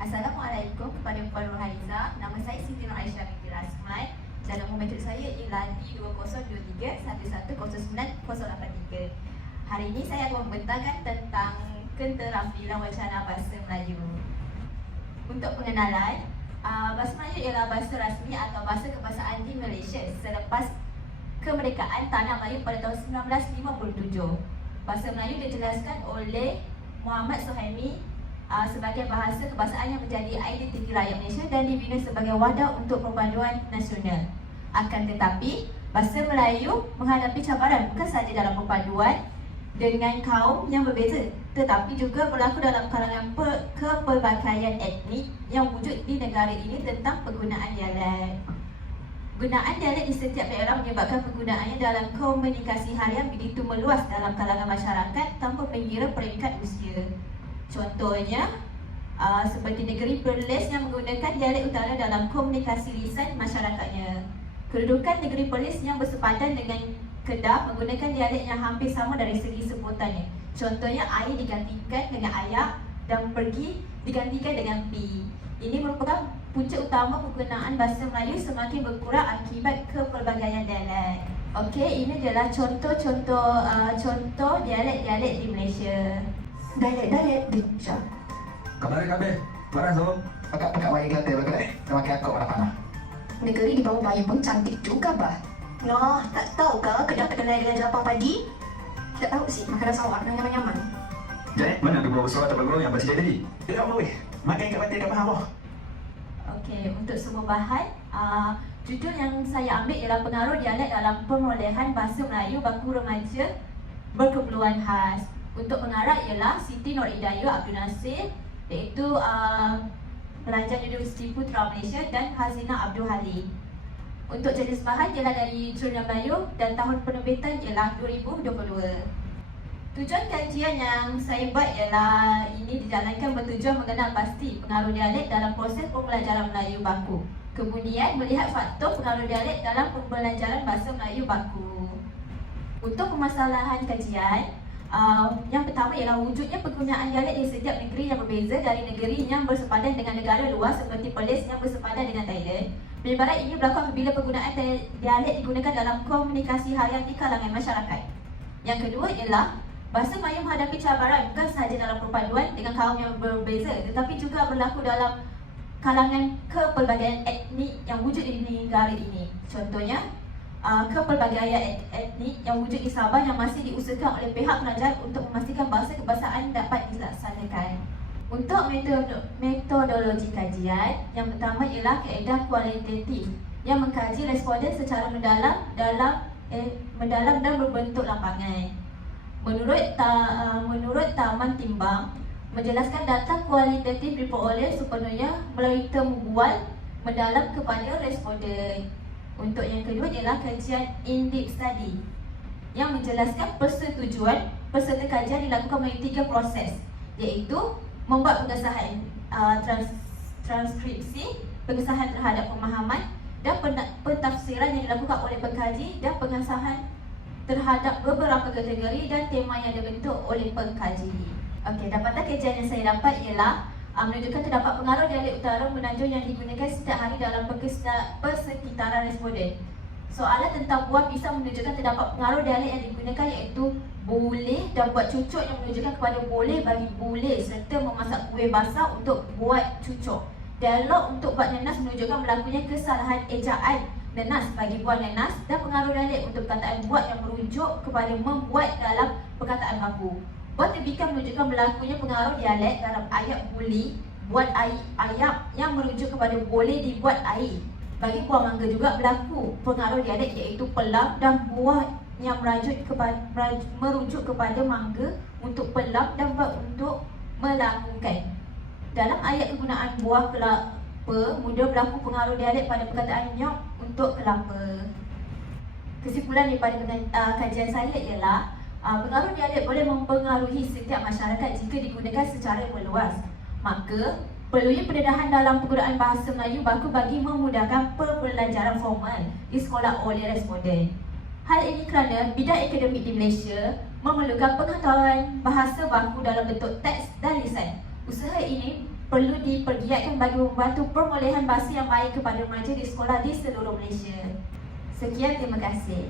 Assalamualaikum kepada Puan Nurhaliza. Nama saya Siti Nur Aisyah binti Rasman dan nombor metrik saya ialah D2023110983. Hari ini saya akan membentangkan tentang keterampilan wacana bahasa Melayu. Untuk pengenalan, bahasa Melayu ialah bahasa rasmi atau bahasa kebahasaan di Malaysia selepas kemerdekaan Tanah Melayu pada tahun 1957. Bahasa Melayu dijelaskan oleh Muhammad Suhaimi sebagai bahasa kebahasaan yang menjadi identiti rakyat Malaysia dan dibina sebagai wadah untuk perpaduan nasional. Akan tetapi, bahasa Melayu menghadapi cabaran bukan sahaja dalam perpaduan dengan kaum yang berbeza, tetapi juga berlaku dalam kalangan kepelbagaian etnik yang wujud di negara ini tentang penggunaan dialek. Penggunaan dialek di setiap daerah menyebabkan penggunaannya dalam komunikasi harian begitu meluas dalam kalangan masyarakat tanpa mengira peringkat usia. Contohnya, seperti negeri Perlis yang menggunakan dialek utara dalam komunikasi lisan masyarakatnya. Kedudukan negeri Perlis yang bersepadan dengan Kedah menggunakan dialek yang hampir sama dari segi sebutannya. Contohnya, air digantikan dengan ayak dan pergi digantikan dengan pi. Ini merupakan punca utama penggunaan bahasa Melayu semakin berkurang akibat kepelbagaian dialek. Okey, ini adalah contoh dialek-dialek di Malaysia. Dialek di Malaysia. Kabar kabeh, parah so. Pakat-pakat wayang gelate bagai memakai akak mana-mana. Negeri di bawah bayu pun cantik juga, bah. Noh, tak tahu ke Kedah terkenal dengan jelapang padi? Tak tahu sih, makanan sawak dengan nyaman-nyaman. Jadi, mana dua besar atau bagus yang bersedia tadi? Tidak mau weh, makan kat batin kat mahal. Okey, untuk semua bahan, judul yang saya ambil ialah pengaruh dialek dalam perolehan bahasa Melayu baku remaja berkeperluan khas. Untuk pengarah ialah Siti Nur Hidayah Abdul Nasir, iaitu pelajar Universiti Putra Malaysia, dan Hazina Abdul Halim. Untuk jenis bahan ialah dari Jurnal Melayu dan tahun penerbitan ialah 2022. Tujuan kajian yang saya buat ialah ini dijalankan bertujuan mengenal pasti pengaruh dialek dalam proses pembelajaran Melayu baku. Kemudian melihat faktor pengaruh dialek dalam pembelajaran bahasa Melayu baku. Untuk permasalahan kajian, yang pertama ialah wujudnya penggunaan dialek di setiap negeri yang berbeza dari negeri yang bersepadan dengan negara luar seperti Perlis yang bersepadan dengan Thailand. Penyebaran ini berlaku apabila penggunaan dialek digunakan dalam komunikasi harian di kalangan masyarakat. Yang kedua ialah bahasa Melayu menghadapi cabaran bukan sahaja dalam perpaduan dengan kaum yang berbeza, tetapi juga berlaku dalam kalangan kepelbagaian etnik yang wujud di negara ini. Contohnya, kepelbagaian etnik yang wujud di Sabah yang masih diusahakan oleh pihak kerajaan untuk memastikan bahasa kebahasaan dapat dilaksanakan. Untuk metodologi kajian, yang pertama ialah kaedah kualitatif yang mengkaji responden secara mendalam dan berbentuk lapangan. Menurut Taman Timbang, menjelaskan data kualitatif diperoleh sepenuhnya melalui temubual mendalam kepada responden. Untuk yang kedua ialah kajian in-depth study yang menjelaskan persetujuan peserta kajian dilakukan melalui 3 proses, iaitu membuat pengesahan transkripsi, pengesahan terhadap pemahaman dan pentafsiran yang dilakukan oleh pengkaji dan pengesahan terhadap beberapa kategori dan tema yang dibentuk oleh pengkaji. Okey, dapatan kajian yang saya dapat ialah menunjukkan terdapat pengaruh dialek utara menanjung yang digunakan setiap hari dalam persekitaran responden. Soalan tentang buah pisang menunjukkan terdapat pengaruh dialek yang digunakan, iaitu boleh dan buat cucuk yang menunjukkan kepada boleh bagi boleh serta memasak kuih basah untuk buat cucuk. Dialog untuk buat nanas menunjukkan berlakunya kesalahan ejaan nanas bagi buah nanas, dan pengaruh dialek untuk perkataan buat yang merujuk kepada membuat dalam perkataan baku. Buat terbikan menunjukkan berlakunya pengaruh dialek dalam ayat boleh buat ayat yang merujuk kepada boleh dibuat air. Bagi buah mangga juga berlaku pengaruh dialek, iaitu pelam dan buah yang merujuk kepada mangga untuk pelam dan buat untuk melakukan. Dalam ayat kegunaan buah kelapa muda berlaku pengaruh dialek pada perkataan nyok untuk kelapa. Kesimpulan daripada kajian saya ialah pengaruh dialek boleh mempengaruhi setiap masyarakat jika digunakan secara meluas. Maka, perlunya pendedahan dalam penggunaan bahasa Melayu baku bagi memudahkan pembelajaran formal di sekolah oleh responden. Hal ini kerana bidang akademik di Malaysia memerlukan pengetahuan bahasa baku dalam bentuk teks dan lisan. Usaha ini perlu dipergiatkan bagi membantu perolehan bahasa yang baik kepada remaja di sekolah di seluruh Malaysia. Sekian, terima kasih.